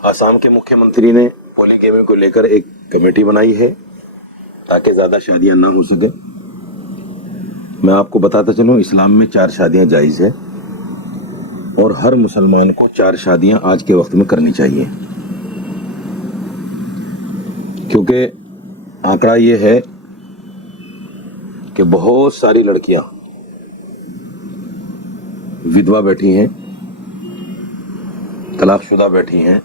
आसाम के मुख्यमंत्री ने पॉलीगैमी को लेकर एक कमेटी बनाई है ताकि ज्यादा शादियां ना हो सके। मैं आपको बताता चलूं, इस्लाम में 4 शादियां जायज है और हर मुसलमान को 4 शादियां आज के वक्त में करनी चाहिए, क्योंकि आंकड़ा ये है कि बहुत सारी लड़कियां विधवा बैठी हैं, तलाकशुदा बैठी हैं।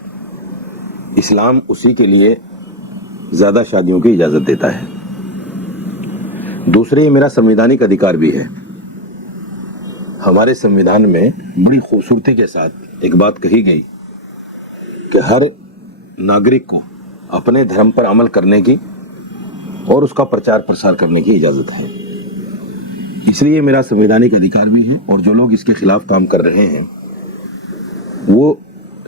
इस्लाम उसी के लिए ज्यादा शादियों की इजाजत देता है। दूसरे, ये मेरा संवैधानिक अधिकार भी है। हमारे संविधान में बड़ी खूबसूरती के साथ एक बात कही गई कि हर नागरिक को अपने धर्म पर अमल करने की और उसका प्रचार प्रसार करने की इजाजत है। इसलिए मेरा संवैधानिक अधिकार भी है, और जो लोग इसके खिलाफ काम कर रहे हैं वो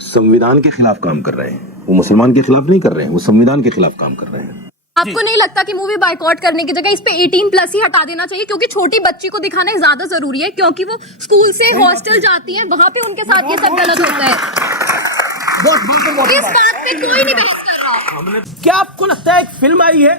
संविधान के खिलाफ काम कर रहे हैं। वो मुसलमान के खिलाफ नहीं कर रहे हैं, वो संविधान के खिलाफ काम कर रहे हैं। आपको नहीं लगता कि मूवी बायकॉट करने की जगह इस पे 18+ ही हटा देना चाहिए, क्योंकि छोटी बच्ची को दिखाना ज्यादा जरूरी है, क्योंकि वो स्कूल से हॉस्टल जाती है, वहां पे उनके साथ ये सब गलत होता है। इस बात पे कोई नहीं बहस कर रहा। क्या आपको लगता है एक फिल्म आई है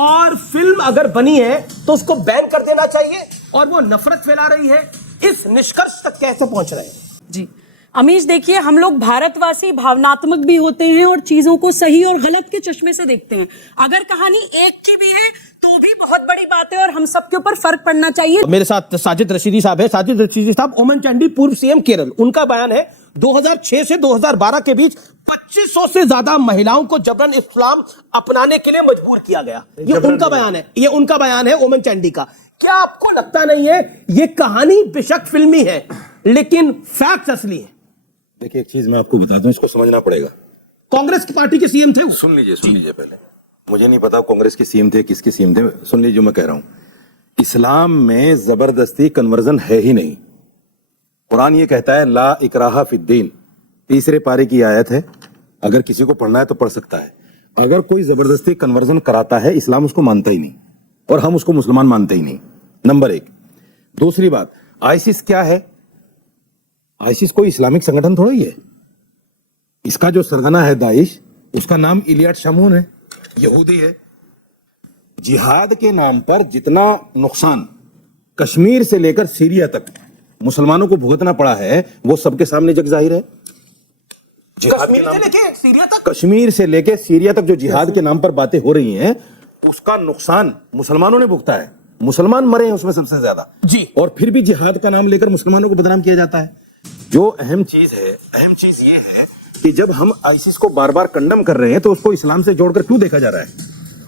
और फिल्म अगर बनी है तो उसको बैन कर देना चाहिए और वो नफरत फैला रही है, इस निष्कर्ष तक कैसे पहुंच रहे हैं? जी अमीश, देखिए, हम लोग भारतवासी भावनात्मक भी होते हैं और चीजों को सही और गलत के चश्मे से देखते हैं। अगर कहानी एक की भी है तो भी बहुत बड़ी बात है और हम सब के ऊपर फर्क पड़ना चाहिए। मेरे साथ साजिद रशीदी साहब है। साजिद रशीदी साहब ओमन चांडी, पूर्व सीएम केरल, उनका बयान है 2006 से 2012 के बीच 2500 से ज्यादा महिलाओं को जबरन इस्लाम अपनाने के लिए मजबूर किया गया। ये उनका बयान है, ये उनका बयान है ओमन चांडी का। क्या आपको लगता नहीं है ये कहानी बेशक फिल्मी है लेकिन फैक्ट असली है? देखिए, एक चीज मैं आपको बता दूं, इसको समझना पड़ेगा। कांग्रेस की पार्टी के सीएम थे। सुन लीजिए पहले। मुझे नहीं पता कांग्रेस के सीएम थे, किसके सीएम थे। सुन लीजिए जो मैं कह रहा हूं। इस्लाम में जबरदस्ती कन्वर्जन है ही नहीं। कुरान ये कहता है ला इकराहा फिद्दीन, 3 पारे की आयत है। अगर किसी को पढ़ना है तो पढ़ सकता है। अगर कोई जबरदस्ती कन्वर्जन कराता है, इस्लाम उसको मानता ही नहीं और हम उसको मुसलमान मानते ही नहीं, नंबर 1। दूसरी बात, आईसिस क्या है? आईसिस कोई इस्लामिक संगठन थोड़ा ही है। इसका जो सरगना है दाइश, उसका नाम इलियाड शमून है, यहूदी है। जिहाद के नाम पर जितना नुकसान कश्मीर से लेकर सीरिया तक मुसलमानों को भुगतना पड़ा है, वो सबके सामने जग जाहिर है। कश्मीर से लेके सीरिया तक, कश्मीर से लेकर सीरिया तक जो जिहाद के नाम पर बातें हो रही हैं, उसका नुकसान मुसलमानों ने भुगता है। मुसलमान मरे हैं उसमें सबसे ज्यादा जी, और फिर भी जिहाद का नाम लेकर मुसलमानों को बदनाम किया जाता है। जो अहम चीज ये है कि जब हम आईसिस को बार बार कंडम कर रहे हैं तो उसको इस्लाम से जोड़कर क्यों देखा जा रहा है?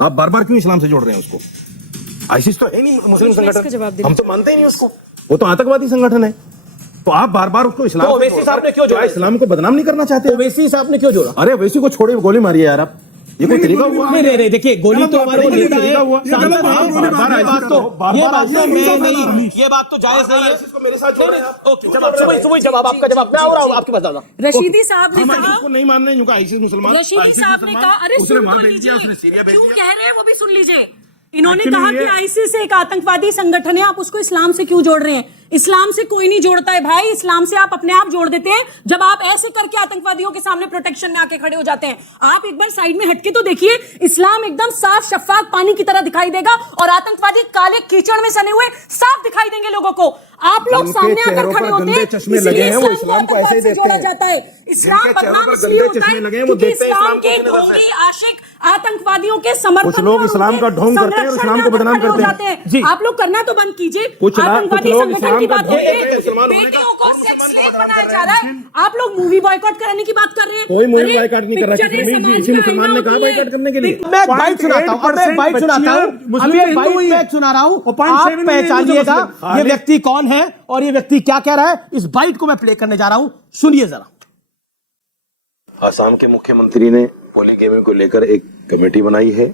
आप बार बार क्यों इस्लाम से जोड़ रहे हैं उसको? आईसिस तो है नहीं मुस्लिम संगठन, हम तो मानते ही नहीं उसको, वो तो आतंकवादी संगठन है। तो आप बार बार उसको इस्लाम तो ओवैसी साहब ने क्यों जोड़ा? इस्लाम को बदनाम नहीं करना चाहते? ओवैसी साहब ने क्यों जोड़ा? अरे ओवैसी को छोड़े, गोली मारिए यार आप। ये कोई तरीका हुआ? नहीं, देखिए, गोली तो हमारे को नेता है, ये बात तो जायज नहीं है। मेरे साथ जोड़ रहे हैं आप। सुबह जवाब, आपका जवाब मैं आ रहा हूं आपके पास। दादा रशीदी साहब ने कहा, इसको नहीं मानना है, आईसिस मुसलमान। रशीदी साहब ने कहा, अरे सुन तो लीजिए, क्यों कह रहे हैं वो भी सुन लीजिए। इन्होंने कहा कि आईसिस एक आतंकवादी संगठन है, आप उसको इस्लाम से क्यों जोड़ रहे हैं? इस्लाम से कोई नहीं जोड़ता है भाई, इस्लाम से आप अपने आप जोड़ देते हैं जब आप ऐसे करके आतंकवादियों के सामने प्रोटेक्शन में आके खड़े हो जाते हैं। आप एक बार साइड में हटके तो देखिए, इस्लाम एकदम साफ शफाफ पानी की तरह दिखाई देगा और आतंकवादी काले कीचड़ में सने हुए साफ दिखाई देंगे लोगों को। आप लोग सामने आकर खड़े होते हैं, इसलिए इस्लाम को आतंकवाद से जोड़ा जाता है। इस्लाम बदनाम इसलिए होता है क्योंकि इस्लाम के ढोंगी आशिक आतंकवादियों के समर्थन, कुछ लोग इस्लाम का ढोंग करते हैं और इस्लाम को बदनाम करते हैं। आप लोग करना तो बंद कीजिए। आतंकवादी संगठन की बात हो रही है, बेटियों को सेक्स स्लेव बनाया जा रहा है, आप लोग मूवी बॉयकॉट करने की बात कर रहे हैं। कोई मूवी बॉयकॉट नहीं कर रहा है, किसी मुसलमान ने कहा बॉयकॉट करने के लिए। मैं एक बाइट सुनाता हूं, मैं एक बाइट सुनाता हूं, अभी एक बाइट सुना रहा हूं, आप पहचानिएगा ये व्यक्ति कौन है और ये व्यक्ति क्या कह रहा है। इस बाइट को मैं प्ले करने जा रहा हूं, सुनिए जरा। आसाम के मुख्यमंत्री ने पॉलीगैमी को लेकर एक कमेटी बनाई है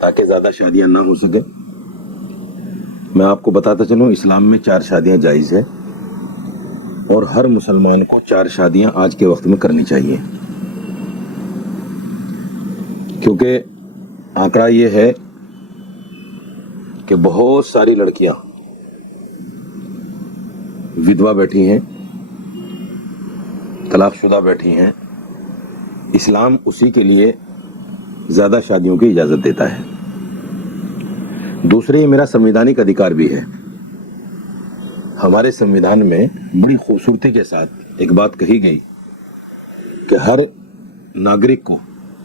ताकि ज्यादा शादियां ना हो सके। मैं आपको बताता चलूं, इस्लाम में 4 शादियां जायज है और हर मुसलमान को 4 शादियां आज के वक्त में करनी चाहिए, क्योंकि आंकड़ा ये है कि बहुत सारी लड़कियां विधवा बैठी हैं, तलाकशुदा बैठी हैं, इस्लाम उसी के लिए ज्यादा शादियों की इजाजत देता है। दूसरे, ये मेरा संवैधानिक अधिकार भी है। हमारे संविधान में बड़ी खूबसूरती के साथ एक बात कही गई कि हर नागरिक को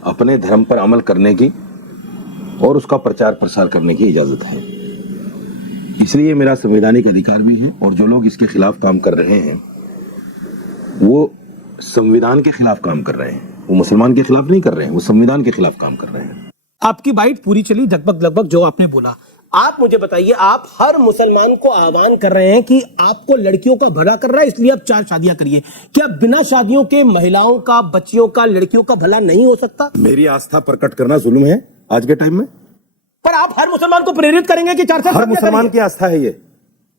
अपने धर्म पर अमल करने की और उसका प्रचार प्रसार करने की इजाजत है। इसलिए मेरा संवैधानिक अधिकार भी है, और जो लोग इसके खिलाफ काम कर रहे हैं वो संविधान के खिलाफ काम कर रहे हैं, वो मुसलमान के खिलाफ नहीं कर रहे हैं, वो संविधान के खिलाफ काम कर रहे हैं। आपकी बाइट पूरी चली लगभग जो आपने बोला। आप मुझे बताइए, आप हर मुसलमान को आह्वान कर रहे हैं कि आपको लड़कियों का भला कर रहा है इसलिए आप 4 शादियां करिए। क्या बिना शादियों के महिलाओं का, बच्चियों का, लड़कियों का भला नहीं हो सकता? मेरी आस्था प्रकट करना जुल्म है आज के टाइम में? पर आप हर मुसलमान को प्रेरित करेंगे कि 4 हर मुसलमान की आस्था है ये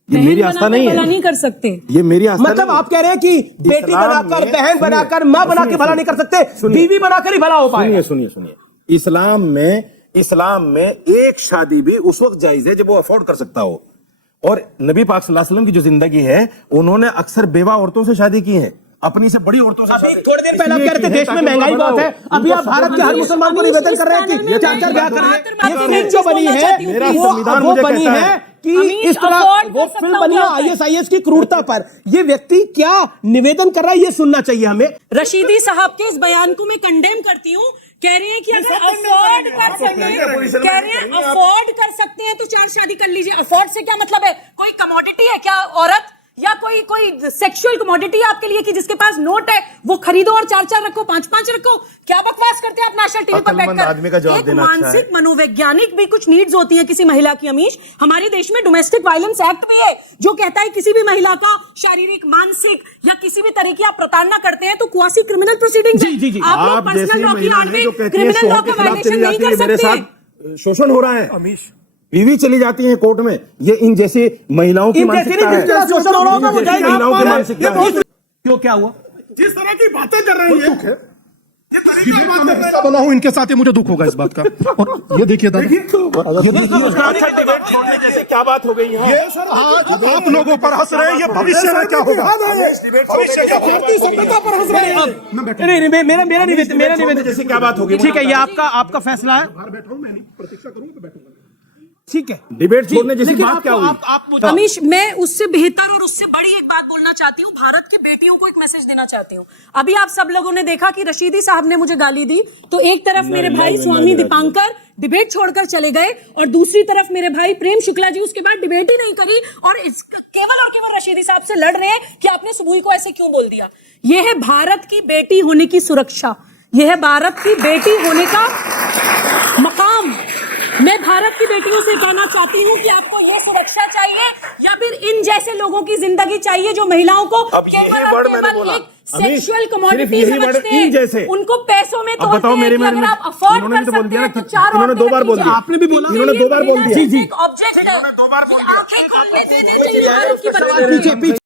मेरी आस्था नहीं है। नहीं कर सकते, ये मेरी आस्था मतलब नहीं है। आप कह रहे हैं कि बेटी इस्लाम बनाकर, में- बहन बनाकर, मां बना के भला नहीं कर सकते, बीवी बनाकर ही भला हो पाए। सुनिए, इस्लाम में एक शादी भी उस वक्त जायज है जब वो अफोर्ड कर सकता हो। और नबी पाक सल्लल्लाहु अलैहि वसल्लम की जो जिंदगी है, उन्होंने अक्सर बेवा औरतों से शादी की है, अपनी से बड़ी औरतों से। अभी थोड़ी देर पहले आप कह रहे थे देश में महंगाई बहुत है, अभी आप भारत के हर मुसलमान को निवेदन कर रहे हैं कि 4 ब्याह कर ले। ये फिल्म जो बनी है, मेरा संविधान वो मुझे बनी कहता है है कि अमीश इस तरह afford वो कर सकता फिल्म बनी है होता है। ISIS की क्रूरता पर। ये व्यक्ति क्या निवेदन कर रहा है, ये सुनना चाहिए हमें। रशीदी साहब के इस बयान को मैं कंडेम करती हूँ। कह रहे हैं कि अगर अफोर्ड कर सकते हैं, कह रहे हैं अफोर्ड कर सकते हैं तो 4 शादी कर लीजिए। अफोर्ड से क्या मतलब है? कोई कमोडिटी है क्या औरत, या कोई सेक्सुअल कमोडिटी है आपके लिए कि जिसके पास नोट है वो खरीदो और 4 रखो, 5 रखो? क्या बकवास करते हैं आप नेशनल टीवी पर अक्लमंद आदमी का बैठकर? जवाब एक देना अच्छा है। मानसिक मनोवैज्ञानिक भी कुछ नीड्स होती है किसी महिला की। अमीश, हमारे देश में डोमेस्टिक वायलेंस एक्ट भी है जो कहता है किसी भी महिला का शारीरिक, मानसिक या किसी भी तरह की आप प्रताड़ना करते हैं तो क्वासी क्रिमिनल प्रोसीडिंग्स है। जी। आप लोग पर्सनल लॉ की आड़ में क्रिमिनल लॉ का वायलेशन नहीं कर मेरे सकते हैं। साथ शोषण हो रहा है। अमीश, बीवी चली जाती है कोर्ट में, ये इन जैसी महिलाओं की इन जैसे मानसिकता नहीं, जिस तरह शोषण हो रहा होगा वो है। जाएगा। महिलाओं की मानसिकता है। क्यों, क्या हुआ? जिस तरह की बातें कर रहे हैं, ये हिस्सा बना हूं इनके साथ, ये मुझे दुख होगा इस बात का। और ये देखिए दादा, ये डिबेट छोड़ने जैसे क्या बात हो गई है? ये सर आज आप लोगों पर हंस रहे हैं, ये भविष्य में क्या होगा? भविष्य क्या भारतीय सभ्यता पर हंस रहे हैं। नहीं, मेरा निवेदन जैसे क्या बात होगी? ठीक है, ये आपका फैसला है। बैठा हूं, मैं नहीं प्रतीक्षा करूंगा तो बैठूंगा। ठीक है, डिबेट छोड़ने जैसी लेकिन बात क्या हुई? आप मुझे अमीश, मैं उससे बेहतर और उससे बड़ी एक बात बोलना चाहती हूँ। भारत की बेटियों को एक मैसेज देना चाहती हूँ। अभी आप सब लोगों ने देखा कि रशीदी साहब ने मुझे गाली दी, तो एक तरफ मेरे भाई स्वामी दीपांकर डिबेट छोड़कर चले गए और दूसरी तरफ मेरे भाई प्रेम शुक्ला जी उसके बाद डिबेट ही नहीं करी और केवल और केवल रशीदी साहब से लड़ रहे हैं कि आपने सुबुई को ऐसे क्यों बोल दिया। यह है भारत की बेटी होने की सुरक्षा, यह है भारत की बेटी होने का मकाम। मैं भारत की बेटियों से कहना चाहती हूँ कि आपको ये सुरक्षा चाहिए या फिर इन जैसे लोगों की जिंदगी चाहिए जो महिलाओं को अब यही केवल और वर्ड मैंने केवल बोला। एक सेक्सुअल सिर्फ कमोडिटी यही वर्ड समझते इन जैसे। हैं, उनको पैसों में अब तोड़ते बताओ, हैं मेरे कि मन अगर में आप अफोर्ड इन्होंने कर भी तो बोल सकते दिया हैं ना तो कि 4 इन्होंने 2 बार बोल दिया। आपने भी बोला। इन्होंने 2 बार बोल दिया। जी। ऑब्जेक्ट है, इन्होंने 2 बार बोल दिया। आंखें खोलने देने चाहिए भारत की बच्ची। पीछे